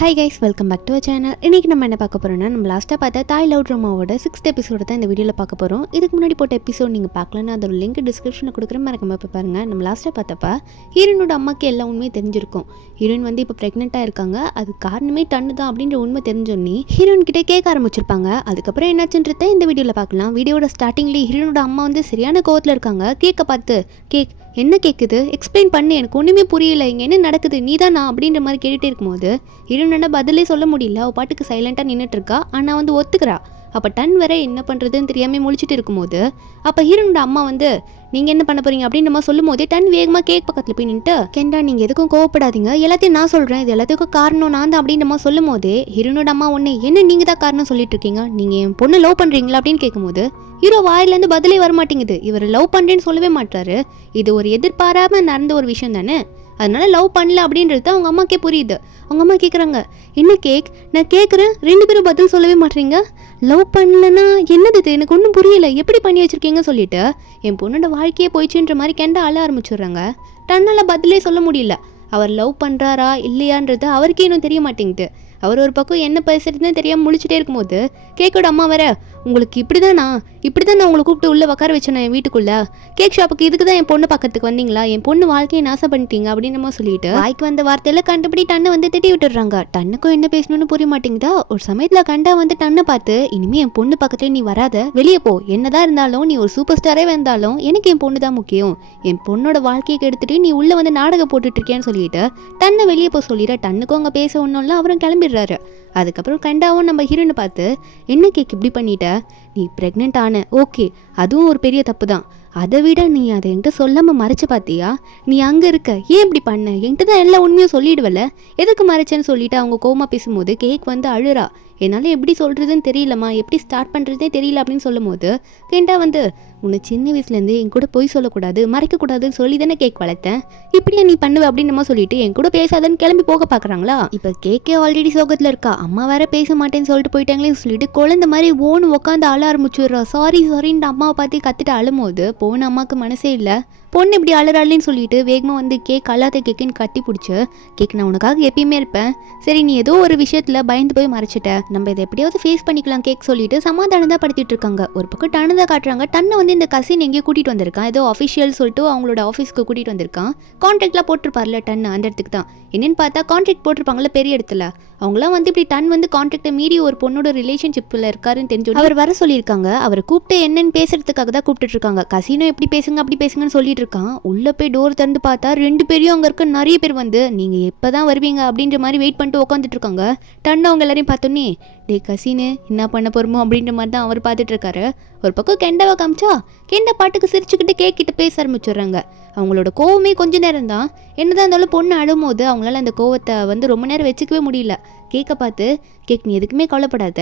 Hi guys, welcome back to channel. இன்றைக்கி நம்ம என்ன பார்க்க போகிறோம்னா, நம்ம லாஸ்ட்டாக பார்த்த தாய் லவ் ட்ராமாவோட 6th எபிசோடு தான் இந்த வீடியோவில் பார்க்க போகிறோம். இதுக்கு முன்னாடி போட்ட எபிசோட் நீங்கள் பார்க்கலன்னா அதோட லிங்க் டிஸ்கிரிப்ஷனில் கொடுக்குறேன், மறக்காம போய் பாருங்கள். நம்ம லாஸ்ட்டாக பார்த்தப்ப ஹீரோனோட அம்மாவுக்கு எல்லா உண்மையும் தெரிஞ்சிருக்கும். ஹீரோயின் வந்து இப்போ ப்ரெக்னெண்ட்டாக இருக்காங்க, அது காரணமே டன்னு தான் அப்படின்ற உண்மை தெரிஞ்சோன்னே ஹீரோயின் கிட்டே கேட்க ஆரம்பிச்சிருப்பாங்க. அதுக்கப்புறம் என்னாச்சுன்றத இந்த வீடியோவில் பார்க்கலாம். வீடியோட ஸ்டார்டிங்லேயே ஹீரோனோட அம்மா வந்து சரியான கோவத்தில் இருக்காங்க. கேக்கை பார்த்து என்ன கேட்குது, எக்ஸ்பிளைன் பண்ணு, எனக்கு ஒன்றுமே புரியல, இங்கே என்ன நடக்குது, நீ தான் நான் அப்படின்ற மாதிரி கேட்டுகிட்டே இருக்கும்போது ஹீரோனால பதிலே சொல்ல முடியல. அவள் பாட்டுக்கு சைலண்ட்டாக நின்றுட்டுருக்கா. ஆனால் வந்து ஒத்துக்கிறா. அப்போ டன் வேற என்ன பண்ணுறதுன்னு தெரியாமல் முழிச்சிட்டு இருக்கும்போது அப்போ ஹீரோனோட அம்மா வந்து நீங்கள் என்ன பண்ண போகிறீங்க அப்படின்னு நம்ம சொல்லும் போதே டன் வேகமாக கேக் பக்கத்தில் போய் நின்றுட்டு, கெண்டா நீங்கள் எதுக்கும் கோவப்படாதீங்க, எல்லாத்தையும் நான் சொல்கிறேன், இது எல்லாத்துக்கும் காரணம் நான் தான் அப்படின்னு நம்ம சொல்லும் போதே ஹீரோனோட அம்மா ஒன்று என்ன நீங்கள் தான் காரணம் சொல்லிட்டு இருக்கீங்க, நீங்கள் என் பொண்ணை லவ் பண்ணுறீங்களா அப்படின்னு கேட்கும்போது ஹீரோ வாயிலேருந்து பதிலே வர மாட்டேங்குது. இவர் லவ் பண்ணுறேன்னு சொல்லவே மாட்டாரு. இது ஒரு எதிர்பாராமல் நடந்த ஒரு விஷயம் தானே, அதனால லவ் பண்ணல அப்படின்றது அவங்க அம்மாக்கே புரியுது. அவங்க அம்மா கேட்குறாங்க, என்ன கேக், நான் கேட்குறேன், 2 பேரும் பதில் சொல்லவே மாட்டேறீங்க, லவ் பண்ணலன்னா என்னது, எனக்கு ஒன்றும் புரியல, எப்படி பண்ணி வச்சுருக்கீங்கன்னு சொல்லிட்டு என் பொண்ணோட வாழ்க்கையே போயிடுச்சுன்ற மாதிரி கெண்டா அழ ஆரம்பிச்சிடுறாங்க. டன்னால பதிலே சொல்ல முடியல. அவர் லவ் பண்ணுறாரா இல்லையான்றது அவருக்கே இன்னும் தெரிய மாட்டேங்குது. அவர் ஒரு பக்கம் என்ன பேசுறதுன்னு தெரியாமல் முழிச்சிட்டே இருக்கும்போது கேக்கோட அம்மா வேற, உங்களுக்கு இப்படி தான் நான் உங்களை கூப்பிட்டு உள்ளே உட்கார வச்சேன் என் வீட்டுக்குள்ளே, கேக் ஷாப்புக்கு இதுக்கு தான் என் பொண்ணு பக்கத்துக்கு வந்தீங்களா, என் பொண்ணு வாழ்க்கையை நாசம் பண்ணிட்டீங்க அப்படின்னு சொல்லிட்டு வாய்க்கு வந்த வார்த்தையில கண்டுபிடி டன்னை வந்து திட்டி விட்டுடுறாங்க. டன்னுக்கும் என்ன பேசணும்னு புரிய மாட்டேங்குதா. ஒரு சமயத்தில் கண்டா வந்து டன்னை பார்த்து, இனிமேல் என் பொண்ணு பக்கத்துல நீ வராத, வெளியே போ, என்னதான் இருந்தாலும் நீ ஒரு சூப்பர் ஸ்டாரே வந்தாலும் எனக்கு என் பொண்ணு தான் முக்கியம், என் பொண்ணோட வாழ்க்கையை கெடுத்துட்டு நீ உள்ளே வந்து நாடகம் போட்டுட்டு இருக்கேன்னு சொல்லிட்டு டன்னை வெளியே போய் சொல்லிடுற. டன்னுக்கும் அங்கே பேச ஒன்றும் அவரும் கிளம்பிடுறாரு. அதுக்கப்புறம் கண்டாவும் நம்ம ஹீரோனை பார்த்து, என்ன கேக் இப்படி பண்ணிட்ட, நீ ப்ரெக்னென்ட் ஆன, ஓகே, அதுவும் ஒரு பெரிய தப்பு தான், அதை விட நீ அதை என்கிட்ட சொல்லாமல் மறைச்சு பார்த்தியா, நீ அங்கே இருக்க, ஏன் இப்படி பண்ண, என்கிட்ட தான் எல்லா உண்மையும் சொல்லிடுவல, எதுக்கு மறைச்சேன்னு சொல்லிட்டு அவங்க கோமா பேசும்போது கேக் வந்து அழுறா. என்னால் எப்படி சொல்கிறதுன்னு தெரியலம்மா, எப்படி ஸ்டார்ட் பண்ணுறதே தெரியல அப்படின்னு சொல்லும் போது கேண்டா வந்து, உன்னை சின்ன வயசுலேருந்து என் கூட பொய் சொல்லக்கூடாது, மறைக்கக்கூடாதுன்னு சொல்லி தானே கேக் வளர்த்தேன், இப்படியே நீ பண்ணுவ அப்படின்னு நம்ம சொல்லிட்டு என் கூட பேசாதன்னு கிளம்பி போக பார்க்குறாங்களா. இப்போ கேக்கே ஆல்ரெடி சோகத்தில் இருக்கா, அம்மா வேற பேச மாட்டேன்னு சொல்லிட்டு போயிட்டாங்களேன்னு சொல்லிட்டு குழந்தை மாதிரி ஓன்னு உட்காந்து அழ ஆரம்பிச்சுடுறா. சாரின்னு அம்மாவை பார்த்து கத்திட்டு அழும்போது போன அம்மாவுக்கு மனசே இல்லை. பொண்ணு இப்படி அழுறாள்னு சொல்லிட்டு வேகமாக வந்து கேக் அல்லாத கேக்குன்னு கட்டி பிடிச்சி, கேக் நான் உனக்காக எப்பயுமே இருப்பேன், சரி நீ ஏதோ ஒரு விஷயத்தில் பயந்து போய் மறைச்சிட்ட, நம்ம இதை எப்படியாவது ஃபேஸ் பண்ணிக்கலாம் கேக் சொல்லிட்டு சமாதானம் தான் படுத்திட்டு இருக்காங்க. ஒரு பக்கம் டன்னு தான் காட்டுறாங்க. டன்னை வந்து இந்த கசின் எங்கேயோ கூட்டிகிட்டு வந்திருக்கான், ஏதோ அஃபிஷியல் சொல்லிட்டு அவங்களோட ஆஃபீஸ்க்கு கூட்டிகிட்டு வந்திருக்கான். கான்ட்ராக்ட்லாம் போட்டிருப்பார்ல டன்னு, அந்த இடத்துக்கு தான். என்னென்னு பார்த்தா கான்ட்ராக்ட் போட்டிருப்பாங்களே பெரிய இடத்துல, அவங்களாம் வந்து இப்படி டன் வந்து கான்ட்ராக்டை மீறி ஒரு பொண்ணோட ரிலேஷன்ஷிப்பில் இருக்காருன்னு தெரிஞ்சு அவர் வர சொல்லியிருக்காங்க. அவரை கூப்பிட்டு என்னன்னு பேசுறதுக்காக தான் கூப்பிட்டு இருக்காங்க. கசினோ எப்படி பேசுங்க அப்படி பேசுங்கன்னு சொல்லிட்டு இருக்கான். உள்ளே போய் டோர் திறந்து பார்த்தா 2 பேரையும் அங்கே இருக்க நிறைய பேர் வந்து நீங்கள் எப்போ தான் வருவீங்க அப்படின்ற மாதிரி வெயிட் பண்ணிட்டு உட்காந்துட்டு இருக்காங்க. டன் அவங்க எல்லாரையும் பார்த்தோன்னே, டே கசினு என்ன பண்ண போகிறோமோ அப்படின்ற மாதிரி தான் அவர் பார்த்துட்டு இருக்காரு. ஒரு பக்கம் கெண்டாவை காமிச்சா கெண்டா பாட்டுக்கு சிரிச்சுக்கிட்டு கேக்கிட்ட பேச ஆரம்பிச்சிடுறாங்க. அவங்களோட கோவமே கொஞ்ச நேரம் தான், என்னதான் இருந்தாலும் பொண்ணு அழும்போது அவங்களால அந்த கோவத்தை வந்து ரொம்ப நேரம் வச்சுக்கவே முடியல. கேட்க பார்த்து, கேக் நீ எதுக்குமே கவலைப்படாத,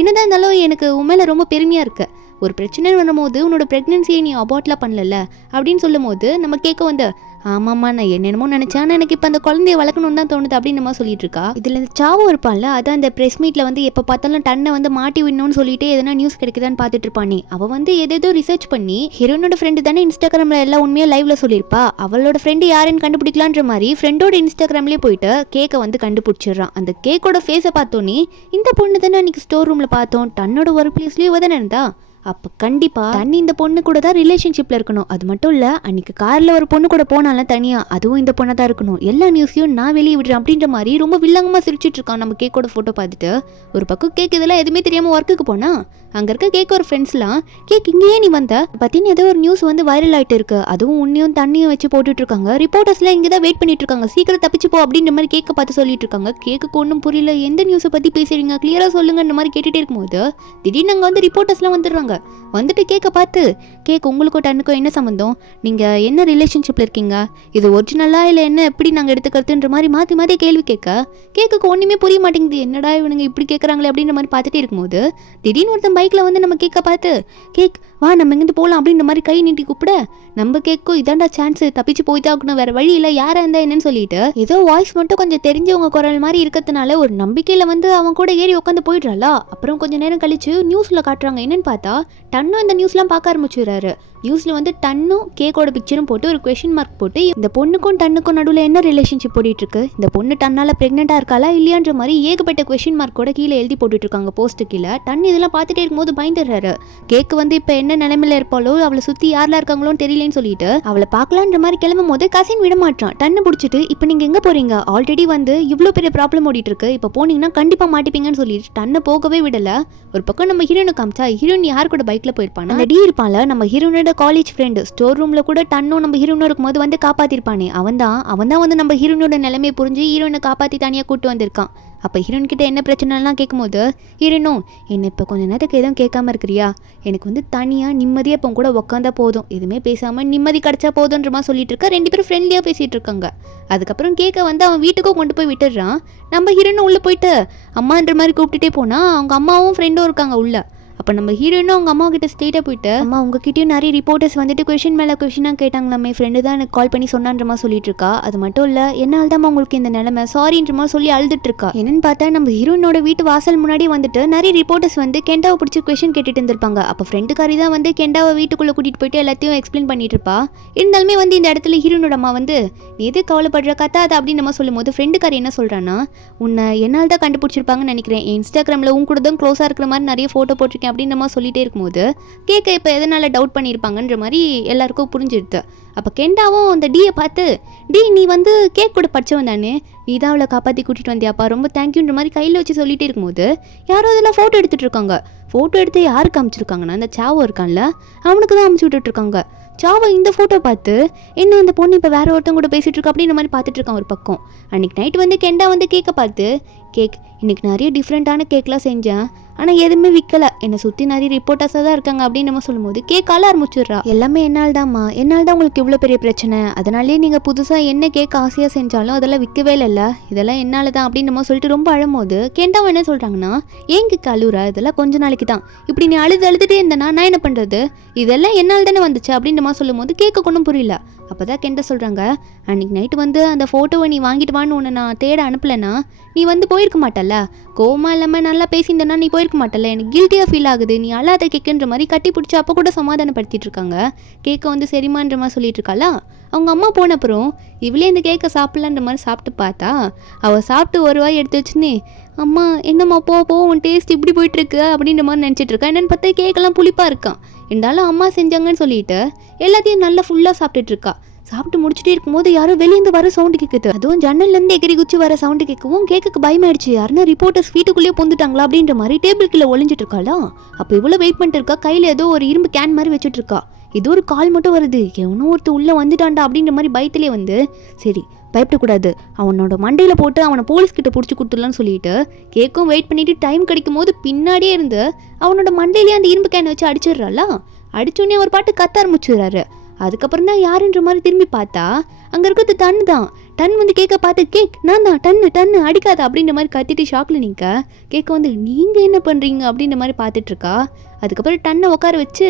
என்னதான் இருந்தாலும் எனக்கு உண்மையில ரொம்ப பெருமையாக இருக்கு, ஒரு பிரச்சனை வரும்போது உன்னோட ப்ரெக்னென்சியை நீ அபார்ட்லாம் பண்ணல அப்படின்னு சொல்லும் போது நம்ம கேட்க வந்து, ஆமாம்மா நான் என்னென்னமோ நினச்சேன், ஆனால் எனக்கு இப்போ அந்த குழந்தைய வளர்க்கணும்னு தான் தோணுது அப்படின்னு நம்ம சொல்லிட்டு இருக்கா. இதில் இந்த சாவும் இருப்பான்ல, அதான் அந்த ப்ரெஸ் மீட்டில் வந்து எப்போ பார்த்தாலும் டன்னை வந்து மாட்டி விடணும்னு சொல்லிட்டு எதனா நியூஸ் கிடைக்குதான்னு பார்த்துட்டு இருப்பானே, அவள் வந்து எதோ ரிசர்ச் பண்ணி ஹீரோனோட ஃப்ரெண்டு தானே இன்ஸ்டாகிராமில் எல்லா உண்மையாக லைவ்ல சொல்லியிருப்பா, அவளோட ஃப்ரெண்டு யாருன்னு கண்டுபிடிக்கலான்ற மாதிரி ஃப்ரெண்டோட இன்ஸ்டாகிராம்லேயே போயிட்டு கேக்கை வந்து கண்டுபிடிச்சிடுறான். அந்த கேக்கோட ஃபேஸை பார்த்தோன்னே, இந்த பொண்ணு தானே அன்றைக்கி ஸ்டோர் ரூமில் பார்த்தோம், டன்னோட ஒர்க் பிளேஸ்லேயே தானே இருந்தா, அப்போ கண்டிப்பாக தண்ணி இந்த பொண்ணு கூட தான் ரிலேஷன்ஷிப்பில் இருக்கணும். அது மட்டும் இல்லை, அன்றைக்கி காரில் ஒரு பொண்ணு கூட போனாலும் தனியாக, அதுவும் இந்த பொண்ணை தான் இருக்கணும், எல்லா நியூஸையும் நான் வெளியே விடுறேன் அப்படின்ற மாதிரி ரொம்ப வில்லங்கமாக சிரிச்சிட்டு இருக்கான். நம்ம கேக்கோட ஃபோட்டோ பார்த்துட்டு ஒரு பக்கம் கேக் இதெல்லாம் எதுவுமே தெரியாமல் ஒர்க்குக்கு போனா அங்கே இருக்க கேக் ஒரு ஃப்ரெண்ட்ஸ்லாம், கேக் இங்கேயே நீ வந்த பற்றின ஏதோ ஒரு நியூஸ் வந்து வைரல் ஆகிட்டு இருக்கு, அதுவும் உன்னையும் தண்ணியும் வச்சு போட்டுட்டு இருக்காங்க, ரிப்போர்ட்டர்ஸ்லாம் இங்கே தான் வெயிட் பண்ணிட்டு இருக்காங்க, சீக்கிரம் தப்பிச்சு போ அப்படின்ற மாதிரி கேக்கை பார்த்து சொல்லிட்டு இருக்காங்க. கேக்கு ஒன்றும் புரியல, எந்த நியூஸை பற்றி பேசுறீங்க, கிளியராக சொல்லுங்க இந்த மாதிரி கேட்டுகிட்டே இருக்கும்போது திடீர்னு அங்கே வந்து ரிப்போர்ட்டர்ஸ்லாம் வந்துடுறாங்க. வந்துட்டு கேட்க பார்த்து, கேக் உங்களுக்கும் டன்னுக்கும் என்ன சம்மந்தம், நீங்கள் என்ன ரிலேஷன்ஷிப்பில் இருக்கீங்க, இது ஒரிஜினலாக இல்லை என்ன எப்படி நாங்கள் எடுத்துக்கிறதுன்ற மாதிரி மாற்றி மாற்றி கேள்வி கேக்குக்கு ஒன்றுமே புரிய மாட்டேங்குது, என்னடா இவனுங்க இப்படி கேட்குறாங்களே அப்படின்ற மாதிரி பார்த்துட்டே இருக்கும்போது திடீர்னு ஒருத்தன் பைக்கில் வந்து நம்ம கேட்க பார்த்து, கேக் வா நம்ம இங்கேருந்து போகலாம் அப்படின்ற மாதிரி கை நீட்டி கூப்பிட, நம்ம கேட்கும் இதாண்டா சான்ஸ், தப்பிச்சு போய்தான் ஆகணும், வேற வழி இல்லை, யாராக இருந்தா என்னன்னு சொல்லிட்டு ஏதோ வாய்ஸ் மட்டும் கொஞ்சம் தெரிஞ்சவங்க குரல் மாதிரி இருக்கிறதுனால ஒரு நம்பிக்கையில் வந்து அவன் கூட ஏறி உட்காந்து போயிடுறாளா. அப்புறம் கொஞ்சம் நேரம் கழிச்சு நியூஸில் காட்டுறாங்க. என்னன்னு பார்த்தா டன்னும் இந்த நியூஸ்லாம் பார்க்க ஆரம்பிச்சுறாரு. நியூஸில் வந்து டன்னும் கேக்கோட பிக்சரும் போட்டு ஒரு கொஷின் மார்க் போட்டு இந்த பொண்ணுக்கும் டன்னுக்கும் நடுவில் என்ன ரிலேஷன்ஷிப் போட்டுட்டு இருக்கு, இந்த பொண்ணு டன்னால பிரெக்னெண்ட்டாக இருக்காளா இல்லையான்ற மாதிரி ஏகப்பட்ட கொஷின் மார்க் கூட கீழே எழுதி போட்டுட்டு இருக்காங்க போஸ்ட்டு கீழே. டன் இதெல்லாம் பார்த்துட்டே இருக்கும்போது பயந்துடுறாரு. கேக்கு வந்து இப்போ என்ன நிலைமையில இருப்பாளோ, அவளை சுற்றி யாரெல்லாம் இருக்காங்களோன்னு தெரியலன்னு சொல்லிட்டு அவளை பார்க்கலான்ற மாதிரி கிளம்பும் போது கசின் விட மாட்டான். டன்னு பிடிச்சிட்டு இப்போ நீங்கள் எங்கே போறீங்க, ஆல்ரெடி வந்து இவ்வளோ பெரிய ப்ராப்ளம் ஓடிட்டு இருக்கு, இப்போ போனீங்கன்னா கண்டிப்பாக மாட்டிப்பீங்கன்னு சொல்லிட்டு டன்னை போகவே விடல. ஒரு பக்கம் நம்ம ஹீரோனை காமிச்சா ஹீரோயின் யார் கூட பைக்கில் போயிருப்பானா, அந்த டி இருப்பான்ல நம்ம ஹீரோனோட காலேஜ் ஃப்ரெண்டு, ஸ்டோர் ரூம்ல கூட டன்னும் நம்ம ஹீரோனும் இருக்கும்போது வந்து காப்பாத்திருப்பானே அவன் தான் வந்து நம்ம ஹீரோனோட நிலைமையை புரிஞ்சு ஹீரோனை காப்பாற்றி தனியாக கூட்டு வந்திருக்கான். அப்போ ஹீரோன் கிட்ட என்ன பிரச்சனைலாம் கேட்கும்போது ஹீரோனும் என்ன இப்போ கொஞ்ச நேரத்துக்கு எதுவும் கேட்காம இருக்கிறியா, எனக்கு வந்து தனியாக நிம்மதியாக இப்போ கூட உட்காந்தா போதும், எதுவுமே பேசாமல் நிம்மதி கிடச்சா போதுன்ற மாதிரி சொல்லிட்டு இருக்கா. 2 பேரும் ஃப்ரெண்ட்லியாக பேசிகிட்டு இருக்காங்க. அதுக்கப்புறம் கேட்க வந்து அவன் வீட்டுக்கும் கொண்டு போய் விட்டுடுறான். நம்ம ஹீரோனும் உள்ளே போயிட்டு அம்மான்ற மாதிரி கூப்பிட்டுட்டே போனால் அவங்க அம்மாவும் ஃப்ரெண்டும் இருக்காங்க உள்ளே. அப்போ நம்ம ஹீரோயினும் அவங்க அம்மா கிட்ட ஸ்ட்ரெயிட்டாக போயிட்டு, அம்மா உங்ககிட்டயும் நிறைய ரிப்போர்ட்டர்ஸ் வந்துட்டு கொஷின் மேலே கொஷினாக கேட்டாங்களாமே, ஃப்ரெண்டு தான் எனக்கு கால் பண்ணி சொன்னான்ற மாதிரி சொல்லிட்டு இருக்கா. அது மட்டும் இல்லை என்னால் தான் உங்களுக்கு இந்த நிலைமை சாரின்ற மாதிரி சொல்லி அழுதுட்டு இருக்கா. என்னன்னு பார்த்தா நம்ம ஹீரோயினோட வீட்டு வாசல் முன்னாடி வந்துட்டு நிறைய ரிப்போர்ட்டர்ஸ் வந்து கெண்டாவை பிடிச்சி கொஷின் கேட்டுட்டு இருந்திருப்பாங்க. அப்போ ஃப்ரெண்டுக்காரி தான் வந்து கெண்டாவை வீட்டுக்குள்ளே கூட்டிகிட்டு போயிட்டு எல்லாத்தையும் எக்ஸ்பிளைன் பண்ணிட்டு இருப்பா. இருந்தாலுமே வந்து இந்த இடத்துல ஹீரோனோட அம்மா வந்து நீ எது கவலைப்படுற கத்தாத அப்படின்னு நம்ம சொல்லும் போது ஃப்ரெண்டுக்காரி என்ன சொல்கிறான்னா, உன்னை என்னால் தான் கண்டுபிடிச்சிருப்பாங்கன்னு நினைக்கிறேன், இன்ஸ்டாகிராமில் உன் கூட தான் க்ளோஸாக இருக்கிற மாதிரி நிறைய ஃபோட்டோ போட்டிருக்கேன் அப்படின்னு நம்ம சொல்லிட்டே இருக்கும்போது கேட்க இப்போ எதனால டவுட் பண்ணியிருப்பாங்கன்ற மாதிரி எல்லாருக்கும் புரிஞ்சிருது. அப்போ கெண்டாவும் அந்த டியை பார்த்து, டி நீ வந்து கேக் கூட படிச்சவன் தானே, நீ தான் அவளை காப்பாற்றி கூட்டிகிட்டு வந்தியாப்பா, ரொம்ப தேங்க்யூன்ற மாதிரி கையில் வச்சு சொல்லிட்டே இருக்கும்போது யாரோ அதெல்லாம் ஃபோட்டோ எடுத்துகிட்டு இருக்காங்க. ஃபோட்டோ எடுத்து யாருக்கு அமுச்சிருக்காங்கன்னா அந்த சாவோ இருக்கான்ல அவனுக்கு தான் அமுச்சு விட்டுட்டு இருக்காங்க. சாவோ இந்த ஃபோட்டோ பார்த்து என்ன இந்த பொண்ணு இப்போ வேற ஒருத்தவங்க கூட பேசிகிட்டு இருக்கா அப்படின்ற மாதிரி பார்த்துட்டு இருக்கான் ஒரு பக்கம். அன்றைக்கி நைட் வந்து கெண்டா வந்து கேக்கை பார்த்து, கேக் இன்றைக்கி நிறைய டிஃப்ரெண்ட்டான கேக்லாம் செஞ்சேன், ஆனால் எதுவுமே விற்கலை, என்னை சுற்றி நிறைய ரிப்போர்ட்டர்ஸாக தான் இருக்காங்க அப்படின்னு நம்ம சொல்லும்போது கேட்கால ஆரம்பிச்சிடுறா. எல்லாமே என்னால் தான்மா, என்னால் தான் உங்களுக்கு இவ்வளோ பெரிய பிரச்சனை, அதனாலே நீங்கள் புதுசாக என்ன கேட்க ஆசையாக செஞ்சாலும் அதெல்லாம் விற்கவே இல்லை, இதெல்லாம் என்னால் தான் அப்படின்னு நம்ம சொல்லிட்டு ரொம்ப அழும்போது கெண்டாவும் என்ன சொல்கிறாங்கன்னா, ஏன் கேட்க அழுகுறா, இதெல்லாம் கொஞ்ச நாளைக்கு தான், இப்படி நீ அழுதுட்டே இருந்தேன்னா நான் என்ன பண்ணுறது, இதெல்லாம் என்னால் தானே வந்துச்சு அப்படின்னு நம்ம சொல்லும் போது கேட்க கொண்டும் புரியல. அப்போ தான் கெண்ட சொல்கிறாங்க, அன்றைக்கி நைட்டு வந்து அந்த ஃபோட்டோவை நீ வாங்கிட்டு வான்னு உன்னை நான் தேட அனுப்பலைன்னா நீ வந்து போயிருக்க மாட்டல்ல, கோவமா இல்லாமல் நல்லா பேசியிருந்தேன்னா நீ போயிருக்க மாட்டல்ல, எனக்கு கில்ட்டியாக ஃபீல் ஆகுது, நீ அழாத கேட்குன்ற மாதிரி கட்டி பிடிச்சி அப்போ கூட சமாதானப்படுத்திட்டு இருக்காங்க. கேட்க வந்து சரிமான்ற மாதிரி சொல்லிட்டு இருக்காளா. அவங்க அம்மா போன அப்புறம் இவளே இந்த கேக்கை சாப்பிட்லான்ற மாதிரி சாப்பிட்டு பார்த்தா அவள் சாப்பிட்டு ஒரு வாய் எடுத்து வச்சுன்னு, அம்மா என்னம்மா போ உன் டேஸ்ட் இப்படி போயிட்டுருக்கு அப்படின்ற மாதிரி நினச்சிட்டு இருக்கா. என்னென்னு பார்த்தா கேக்கெல்லாம் புளிப்பாக இருக்கான். இருந்தாலும் அம்மா செஞ்சாங்கன்னு சொல்லிட்டு எல்லாத்தையும் நல்லா ஃபுல்லாக சாப்பிட்டுட்டு இருக்கா. சாப்பிட்டு முடிச்சுட்டே இருக்கும்போது யாரோ வெளியேந்து வர சவுண்டு கேட்குது. அதுவும் ஜன்னல்லேருந்து எகிரி குச்சி வர சவுண்டு கேட்கவும் கேக்குக்கு பயமாயிடுச்சு. யாருன்னா ரிப்போர்ட்டர்ஸ் வீட்டுக்குள்ளேயே பொந்துட்டாங்களா அப்படின்ற மாதிரி டேபிள் கீழே ஒளிஞ்சிட்டு இருக்காளா. அப்போ இவ்வளோ வெயிட் பண்ணிட்டு இருக்கா. கையில் ஏதோ ஒரு இரும்பு கேன் மாதிரி வச்சுட்டு இருக்கா. ஏதோ ஒரு கால் மட்டும் வருது. எவனோ ஒருத்தர் உள்ளே வந்துட்டான்டா அப்படின்ற மாதிரி பயத்திலே வந்து, சரி பயப்படக்கூடாது, அவனோட மண்டையில் போட்டு அவனை போலீஸ்கிட்ட பிடிச்சி கொடுத்துடலான்னு சொல்லிட்டு கேட்கும் வெயிட் பண்ணிட்டு டைம் கிடைக்கும் போது பின்னாடியே இருந்து அவனோட மண்டையிலேயே அந்த இரும்பு கேனை வச்சு அடிச்சிடுறாளா. அடிச்சோடனே அவர் பாட்டு கத்த ஆரம்பிச்சிடுறாரு. அதுக்கப்புறம் தான் யாருன்ற மாதிரி திரும்பி பார்த்தா அங்கே இருக்கிறது டன் தான். டன் வந்து கேட்க பார்த்து, கேக் நான் தான், டன்னு அடிக்காத அப்படின்ற மாதிரி கத்திட்டு ஷாக்கில் நிற்க கேட்க வந்து நீங்கள் என்ன பண்ணுறீங்க அப்படின்ற மாதிரி பார்த்துட்டு இருக்கா. அதுக்கப்புறம் டன்னை உட்கார வச்சு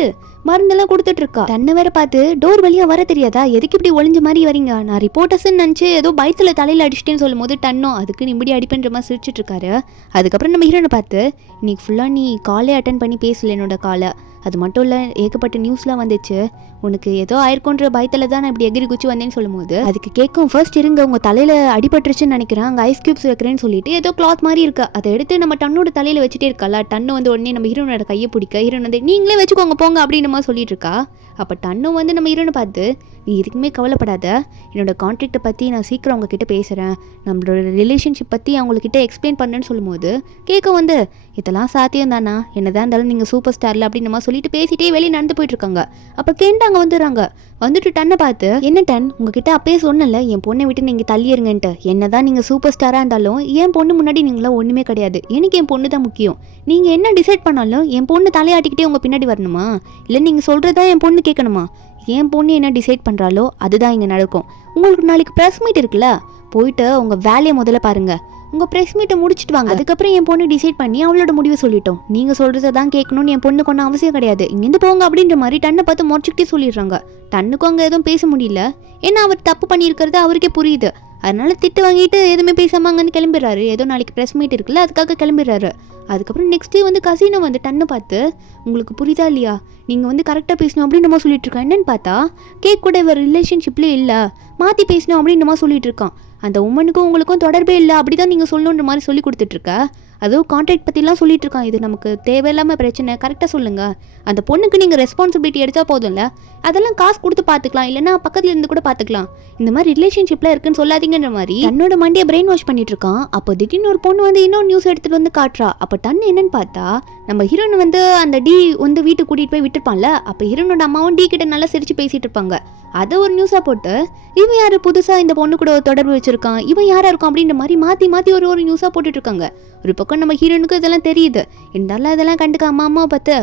மருந்தெல்லாம் கொடுத்துட்டு இருக்கா. டன்னை வேற பார்த்து, டோர் வழியாக வர தெரியாதா, எதுக்கு இப்படி ஒளிஞ்ச மாதிரி வரீங்க, நான் ரிப்போர்ட்டர்ஸ்ன்னு நினச்சி ஏதோ பயத்தில் தலையில் அடிச்சிட்டேன்னு சொல்லும் போது டன்னோ அதுக்கு நிம்மடி அடிப்பேன்ற மாதிரி சிரிச்சிட்டு இருக்காரு. அதுக்கப்புறம் நம்ம ஹீரோனை பார்த்து, இன்னைக்கு ஃபுல்லாக நீ காலே அட்டன் பண்ணி பேசல என்னோட காலை, அது மட்டும் இல்லை ஏகப்பட்ட நியூஸ்லாம் வந்துச்சு, உனக்கு ஏதோ ஆயிருக்கோன்ற பயத்தில் தான் நான் இப்படி எகிரி குச்சி வந்தேன்னு சொல்லும் போது அதுக்கு கேட்கும், ஃபர்ஸ்ட் இருங்க உங்கள் தலையில் அடிபட்டுருச்சுன்னு நினைக்கிறேன், அங்கே ஐஸ் கியூப்ஸ் வைக்கிறேன்னு சொல்லிட்டு ஏதோ கிளாத் மாதிரி இருக்கா, அதை எடுத்து நம்ம டன்னோட தலையில் வச்சுட்டே இருக்கல. டன்னு வந்து உடனே நம்ம ஹீரோனோட கையை பிடிக்க, ஹீரோன் வந்து நீங்களே வச்சுக்கோங்க போங்க அப்படின்னு மாதிரி சொல்லிட்டு இருக்கா. அப்போ டன்னும் வந்து நம்ம ஹீரோனை பார்த்து, நீ எதுக்குமே கவலைப்படாத, என்னோட கான்ட்ராக்டை பற்றி நான் சீக்கிரம் அவங்கக்கிட்ட பேசுகிறேன், நம்மளோட ரிலேஷன்ஷிப் பற்றி அவங்கக்கிட்ட எக்ஸ்பிளைன் பண்ணுன்னு சொல்லும்போது கேட்க வந்து, இதெல்லாம் சாத்தியம் தானா, என்னதான் இருந்தாலும் நீங்கள் சூப்பர் ஸ்டாரில் அப்படின்னு நம்ம சொல்லிட்டு பேசிட்டே வெளியே நடந்து போயிட்டு இருக்காங்க. அப்போ கேண்டு அங்கே வந்துடுறாங்க. வந்துட்டு டன்னை பார்த்து, என்ன டன் உங்ககிட்ட அப்பயே சொன்னல என் பொண்ணை விட்டு நீங்கள் தள்ளிடுங்கன்ட்டு, என்னதான் நீங்கள் சூப்பர் ஸ்டாராக இருந்தாலும் என் பொண்ணு முன்னாடி நீங்களாம் ஒன்றுமே கிடையாது, எனக்கு என் பொண்ணு தான் முக்கியம், நீங்கள் என்ன டிசைட் பண்ணாலும் என் பொண்ணு தலையாட்டிக்கிட்டே உங்கள் பின்னாடி வரணுமா, இல்லை நீங்கள் சொல்கிறதா என் பொண்ணு கேட்கணுமா, என் பொண்ணு என்ன டிசைட் பண்ணுறாலோ அதுதான் இங்கே நடக்கும். உங்களுக்கு நாளைக்கு ப்ரெஸ் மீட் இருக்குல்ல, போயிட்டு உங்கள் வேலையை முதல்ல பாருங்கள், உங்கள் ப்ரெஸ் மீட்டை முடிச்சுட்டு வாங்க, அதுக்கப்புறம் என் பொண்ணு டிசைட் பண்ணி அவளோட முடிவை சொல்லிட்டோம், நீங்கள் சொல்கிறத தான் கேட்கணும்னு என் பொண்ணுக்கு ஒன்றும் அவசியம் கிடையாது, இங்கேருந்து போங்க அப்படின்ற மாதிரி டன்னை பார்த்து முறைச்சிக்கிட்டே சொல்லிடுறாங்க. டன்னுக்கும் அங்கே எதுவும் பேச முடியல, ஏன்னா அவர் தப்பு பண்ணியிருக்கிறது அவருக்கே புரியுது. அதனால திட்டு வாங்கிட்டு எதுவுமே பேசாமல் அங்கேருந்து கிளம்பிடுறாரு. ஏதோ நாளைக்கு ப்ரெஸ் மீட் இருக்குல்ல, அதுக்காக கிளம்பிடுறாரு. அதுக்கப்புறம் நெக்ஸ்ட் டே வந்து கசினை வந்து டன்னு பார்த்து, உங்களுக்கு புரியுதா இல்லையா, நீங்கள் வந்து கரெக்டாக பேசணும் அப்படின்னு நம்ம சொல்லிட்டு இருக்கோம். என்னன்னு பார்த்தா கேக் கூட இவர் ரிலேஷன்ஷிப்லேயே இல்லை, மாற்றி பேசணும் அப்படின்னு நம்ம சொல்லிட்டு இருக்கோம். அந்த உமனுக்கும் உங்களுக்கும் தொடர்பே இல்லை, அப்படி தான் நீங்கள் சொல்லணுன்ற மாதிரி சொல்லி கொடுத்துட்ருக்க. அதுவும் கான்ட்ராக்ட் பற்றிலாம் சொல்லிட்டு இருக்கான். இது நமக்கு தேவையில்லாமல் பிரச்சனை, கரெக்டாக சொல்லுங்கள். அந்த பொண்ணுக்கு நீங்கள் ரெஸ்பான்சிபிலிட்டி எடுத்தால் போதும்ல, அதெல்லாம் காசு கொடுத்து பார்த்துக்கலாம், இல்லைன்னா பக்கத்தில் இருந்து கூட பார்த்துக்கலாம். இந்த மாதிரி ரிலேஷன்ஷிப்பில் இருக்குன்னு சொல்லாதீங்கன்ற மாதிரி தன்னோட மண்டியை பிரெயின் வாஷ் பண்ணிட்டு இருக்கான். அப்போ திடீர்னு ஒரு பொண்ணு வந்து இன்னொரு நியூஸ் எடுத்துகிட்டு வந்து காட்டுறா. அப்போ டன் என்னன்னு பார்த்தா நம்ம ஹீரோன் வந்து அந்த டி வந்து வீட்டுக்கு கூட்டிகிட்டு போய் விட்டுருப்பான்ல, அப்போ ஹீரோனோட அம்மாவும் டி கிட்ட நல்லா சிரிச்சு பேசிட்டு இருப்பாங்க. அதை ஒரு நியூஸாக போட்டு இவன் யார் புதுசாக இந்த பொண்ணு கூட தொடர்பு வச்சிருக்கான், இவன் யாரா இருக்கும் அப்படின்ற மாதிரி மாற்றி மாற்றி ஒரு நியூஸாக போட்டுட்டு இருக்காங்க. ஒரு பக்கம் நம்ம ஹீரோனுக்கு இதெல்லாம் தெரியுது, இருந்தாலும் அதெல்லாம் கண்டுக்க அம்மாவை பார்த்து,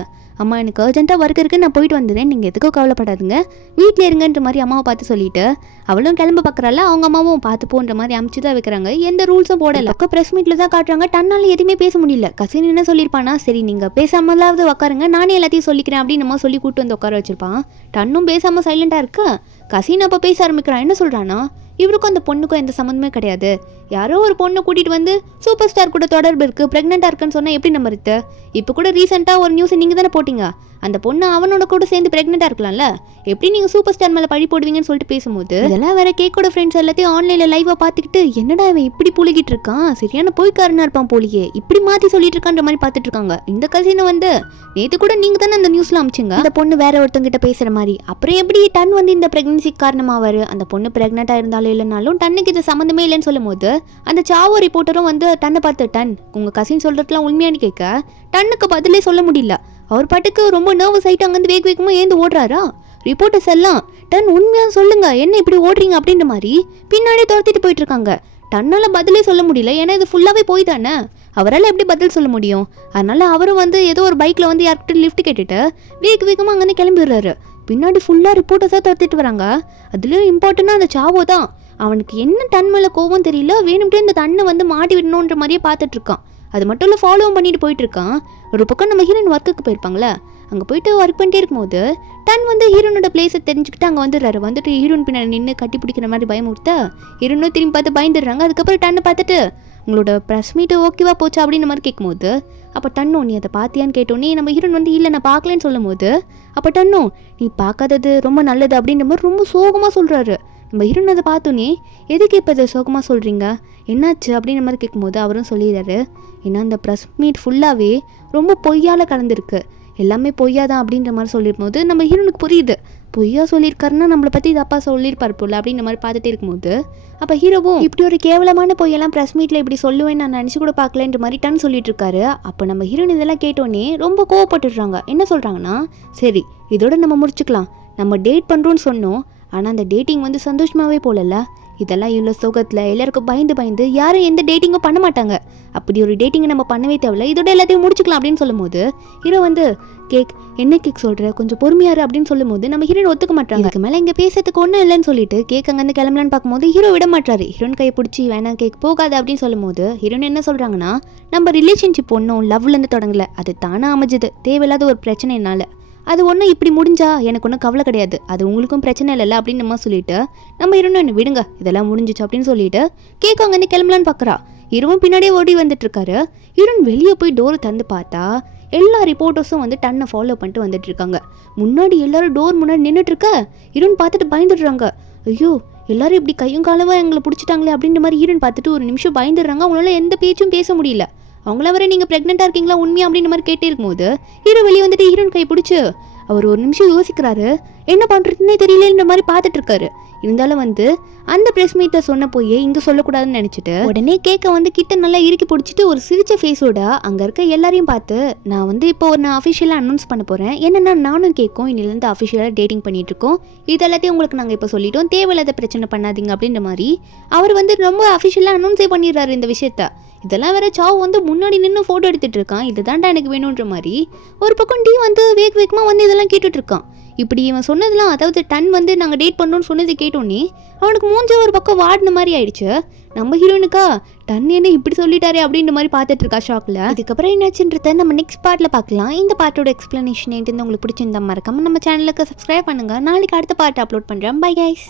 அம்மா எனக்கு அர்ஜென்ட்டாக ஒர்க் இருக்குது, நான் போயிட்டு வந்துடுறேன், நீங்கள் எதுக்கும் கவலைப்படாதுங்க, வீட்டில் இருங்கன்ற மாதிரி அம்மாவை பார்த்து சொல்லிட்டு அவளும் கிளம்ப பார்க்குறாள். அவங்க அம்மாவும் பார்த்து போன்ற மாதிரி அமுச்சு தான் வைக்கிறாங்க. எந்த ரூல்ஸும் போடலை. பக்கம் ப்ரெஸ் மீட்டில் தான் காட்டுறாங்க. டன்னால எதுவுமே பேச முடியல. கசின் என்ன சொல்லியிருப்பானா, சரி நீங்கள் பேசாமலாவது உட்காருங்க, நானே எல்லாத்தையும் சொல்லிக்கிறேன் அப்படின்னு நம்ம சொல்லி கூப்பிட்டு வந்து உட்கார வச்சிருப்பான். டன்னும் பேசாமல் சைலண்டாக இருக்கு. கசின் அப்போ பேச ஆரம்பிக்கிறான். என்ன சொல்கிறான்னா, இவருக்கும் அந்த பொண்ணுக்கும் எந்த சம்மந்தமே கிடையாது, யாரோ ஒரு பொண்ணை கூட்டிகிட்டு வந்து சூப்பர் ஸ்டார் கூட தொடர்பு இருக்குது, ப்ரெக்னெண்ட்டாக இருக்குன்னு சொன்னால் எப்படி நம்புறது? இப்போ கூட ரீசெண்டாக ஒரு நியூஸை நீங்கள் தானே போட்டிங்க, அந்த பொண்ணு அவனோட கூட சேர்ந்து ப்ரெக்னெண்ட்டாக இருக்கலாம்ல, எப்படி நீங்கள் சூப்பர் ஸ்டார் மேலே பழி போடுவீங்கன்னு சொல்லிட்டு பேசும்போது இதெல்லாம் வேற கேக்கோட ஃப்ரெண்ட்ஸ் எல்லாத்தையும் ஆன்லைனில் லைவாக பார்த்துக்கிட்டு, என்னடா இவன் இப்படி புழுகிட்டு இருக்கான், சரியான போய்க்காரனா இருப்பான் போலியே, இப்படி மாற்றி சொல்லிட்டு இருக்கான்ற மாதிரி பார்த்துட்டு இருக்காங்க. இந்த கசினை வந்து நேற்று கூட நீங்கள் தானே அந்த நியூஸில் அமிச்சிங்க, அந்த பொண்ணு வேற ஒருத்தங்கிட்ட பேசுகிற மாதிரி, அப்புறம் எப்படி டன் வந்து இந்த ப்ரெக்னன்சிக்கு காரணமாவார், அந்த பொண்ணு ப்ரெக்னெண்ட்டாக இருந்தாலும் இல்லைனாலும் டன்னுக்கு இது சம்மந்தமே இல்லைன்னு சொல்லும் போது அந்த சாவோ ரிப்போர்ட்டரும் வந்து டன்னை பார்த்து, டன் உங்கள் கசின் சொல்கிறதுலாம் உண்மையானு கேட்க டன்னுக்கு பதிலே சொல்ல முடியல. அவர் பாட்டுக்கு ரொம்ப நர்வஸ் ஆகிட்டு அங்கேருந்து வேகமாக ஏந்து ஓடுறாரா. ரிப்போர்ட்டர்ஸ் எல்லாம் டன் உண்மையாக சொல்லுங்க, என்ன இப்படி ஓடுறீங்க அப்படின்ற மாதிரி பின்னாடியே துரத்திட்டு போயிட்டு இருக்காங்க. டன்னால் பதிலே சொல்ல முடியல, ஏன்னா இது ஃபுல்லாகவே போய் தானே, அவரால் எப்படி பதில் சொல்ல முடியும். அதனால அவரும் வந்து ஏதோ ஒரு பைக்கில் வந்து யார்கிட்ட லிஃப்ட் கேட்டுட்டு வேகமாக அங்கேருந்து கிளம்பிடுறாரு. பின்னாடி ஃபுல்லாக ரிப்போர்ட்டர்ஸாக துரத்திட்டு வராங்க. அதுலேயும் இம்பார்ட்டண்டாக அந்த சாவோ தான். அவனுக்கு என்ன டன் மேலே கோவம் தெரியல, வேணும்ட்டே இந்த தன்னை வந்து மாட்டி விடணுன்ற மாதிரியே பார்த்துட்டு இருக்கான். அது மட்டும் இல்லை, ஃபாலோவும் பண்ணிட்டு போயிட்டு இருக்கான். ஒரு பக்கம் நம்ம ஹீரோயின் ஒர்க்குக்கு போயிருப்பாங்களே, அங்கே போயிட்டு ஒர்க் பண்ணிட்டே இருக்கும்போது டன் வந்து ஹீரோனோட பிளேஸை தெரிஞ்சுக்கிட்டு அங்கே வந்துடுறாரு. வந்துட்டு ஹீரோயின் பின்னாடி நின்று கட்டி பிடிக்கிற மாதிரி பயமுறுத்த ஹீரோனும் திரும்பி பார்த்து பயந்துடுறாங்க. அதுக்கப்புறம் டன்னை பார்த்துட்டு உங்களோட ப்ரெஸ் மீட்டு ஓகேவா போச்சா அப்படின்ற மாதிரி கேட்கும்போது, அப்போ டன்னோ நீ அதை பார்த்தியான்னு கேட்டோன்னே நம்ம ஹீரோன் வந்து இல்லை நான் பார்க்கலன்னு சொல்லும் போது, அப்போ டன்னோ நீ பார்க்காதது ரொம்ப நல்லது அப்படின்ற மாதிரி ரொம்ப சோகமாக சொல்கிறாரு. நம்ம ஹீரோன் அதை பார்த்தோன்னே எதுக்கு இப்போ இதை சோகமாக சொல்கிறீங்க, என்னாச்சு அப்படின்ற மாதிரி கேட்கும்போது அவரும் சொல்லிடுறாரு, ஏன்னா அந்த ப்ரெஸ் மீட் ஃபுல்லாகவே ரொம்ப பொய்யால் கலந்துருக்கு, எல்லாமே பொய்யாதான் அப்படின்ற மாதிரி சொல்லியிருக்கும்போது நம்ம ஹீரோனுக்கு புரியுது, பொய்யா சொல்லியிருக்காருன்னா நம்மளை பற்றி இது அப்பா சொல்லியிருப்பார் போல அப்படின்ற மாதிரி பார்த்துட்டே இருக்கும்போது, அப்போ ஹீரோவும் இப்படி ஒரு கேவலமான பொய்யெல்லாம் ப்ரெஸ் மீட்டில் இப்படி சொல்லுவேன் நான் நினச்சி கூட பார்க்கலன்ற மாதிரி டன் சொல்லிட்டு இருக்காரு. அப்போ நம்ம ஹீரோயின் இதெல்லாம் கேட்டோன்னே ரொம்ப கோவப்பட்டுடுறாங்க. என்ன சொல்கிறாங்கன்னா, சரி இதோட நம்ம முடிச்சுக்கலாம், நம்ம டேட் பண்ணுறோன்னு சொன்னோம், ஆனால் அந்த டேட்டிங் வந்து சந்தோஷமாகவே போகல, இதெல்லாம் இவ்வளோ சோகத்தில் எல்லாருக்கும் பயந்து யாரும் எந்த டேட்டிங்கும் பண்ண மாட்டாங்க, அப்படி ஒரு டேட்டிங்கை நம்ம பண்ணவே தேவையில்ல, இதோட எல்லாத்தையும் முடிச்சுக்கலாம் அப்படின்னு சொல்லும் போது ஹீரோ வந்து கேக் என்ன கேக் சொல்கிற கொஞ்சம் பொறுமையாரு அப்படின்னு சொல்லும் போது நம்ம ஹீரோயின் ஒத்துக்க மாட்டாங்க. அதுக்கு மேலே இங்கே பேசுறதுக்கு ஒன்றும் இல்லைன்னு சொல்லிட்டு கேக் அங்கேருந்து கிளம்பலான்னு பார்க்கும்போது ஹீரோ விட மாட்டாரு. ஹீரோயின் கையை பிடிச்சி வேணாம் கேக் போகாது அப்படின்னு சொல்லும் போது ஹீரோயின் என்ன சொல்கிறாங்கன்னா, நம்ம ரிலேஷன்ஷிப் ஒன்றும் லவ்லேருந்து தொடங்கலை, அது தானாக அமைஞ்சது தேவையில்லாத ஒரு பிரச்சனைனால, அது ஒன்றும் இப்படி முடிஞ்சா எனக்கு ஒன்றும் கவலை கிடையாது, அது உங்களுக்கும் பிரச்சனை இல்லைல்ல அப்படின்னு நம்ம சொல்லிட்டு நம்ம ஹீரோயின் விடுங்க இதெல்லாம் முடிஞ்சிச்சு அப்படின்னு சொல்லிட்டு கேக் அங்கேருந்து கிளம்பலான்னு பார்க்குறா. ஹீரோவும் பின்னாடியே ஓடி வந்துட்டு இருக்காரு. ஹீரோயின் வெளியே போய் டோரை திறந்து பார்த்தா எல்லா ரிப்போர்ட்டர்ஸும் வந்து டன்னை ஃபாலோ பண்ணிட்டு வந்துட்டு இருக்காங்க. முன்னாடி எல்லாரும் டோர் முன்னாடி நின்றுட்டு இருக்க ஹீரோயின் பார்த்துட்டு பயந்துடுறாங்க. ஐயோ எல்லாரும் இப்படி கையும் காலமாக எங்களை பிடிச்சிட்டாங்களே அப்படின்ற மாதிரி ஹீரோயின் பார்த்துட்டு ஒரு நிமிஷம் பயந்துடுறாங்க. அவங்களால எந்த பேச்சும் பேச முடியல. அவங்கள வர நீங்கள் ப்ரெக்னெண்ட்டாக இருக்கீங்களா உண்மையா அப்படின்ற மாதிரி கேட்டே இருக்கும்போது ஹீரோ வெளியே வந்துட்டு ஹீரோயின் கை பிடிச்சி அவர் ஒரு நிமிஷம் யோசிக்கிறாரு, என்ன பண்ணுறதுன்னே தெரியலன்ற மாதிரி பார்த்துட்டு இருக்காரு. இருந்தாலும் வந்து அந்த ப்ரெஸ் மீட்டை சொன்ன போய் இங்கே சொல்லக்கூடாதுன்னு நினச்சிட்டு உடனே கேட்க வந்து கிட்ட நல்லா இறுக்கி பிடிச்சிட்டு ஒரு சிரிச்ச ஃபேஸோட அங்கே இருக்க எல்லாரையும் பார்த்து, நான் வந்து இப்போ நான் அஃபிஷியலாக அனௌன்ஸ் பண்ண போகிறேன், என்னென்னா நானும் கேட்கும் இன்னிலேருந்து அஃபிஷியலாக டேட்டிங் பண்ணிட்டு இருக்கோம், இது எல்லாத்தையும் உங்களுக்கு நாங்கள் இப்போ சொல்லிட்டோம், தேவையில்லாத பிரச்சனை பண்ணாதீங்க அப்படின்ற மாதிரி அவர் வந்து ரொம்ப அஃபிஷியலாக அனௌன்ஸே பண்ணிடுறாரு இந்த விஷயத்த. இதெல்லாம் வேற சாவ் வந்து முன்னாடி நின்று ஃபோட்டோ எடுத்துகிட்டு இருக்கான், இதுதான்டா எனக்கு வேணுன்ற மாதிரி. ஒரு பக்கம் டி வந்து வேகமாக வந்து இதெல்லாம் கேட்டுட்டு இருக்கான். இப்படி இவன் சொன்னதெல்லாம், அதாவது டன் வந்து நாங்கள் டேட் பண்ணோன்னு சொன்னது கேட்டோன்னே அவனுக்கு மூஞ்ச ஒரு பக்கம் வாடின மாதிரி ஆயிடுச்சு. நம்ம ஹீரோயினுக்கா டன் என்ன இப்படி சொல்லிட்டாரே அப்படின்ற மாதிரி பார்த்துட்டு இருக்கா ஷாக்கில். இதுக்கப்புறம் என்னாச்சுன்றத நம்ம நெக்ஸ்ட் பார்ட்டில் பார்க்கலாம். இந்த பார்ட்டோட எக்ஸ்ப்ளனேஷன் ఏంటి உங்களுக்கு பிடிச்சிருந்தா மறக்காம நம்ம சேனலுக்கு சப்ஸ்கிரைப் பண்ணுங்கள். நாளைக்கு அடுத்த பார்ட் அப்லோட் பண்ணுறேன். Bye guys.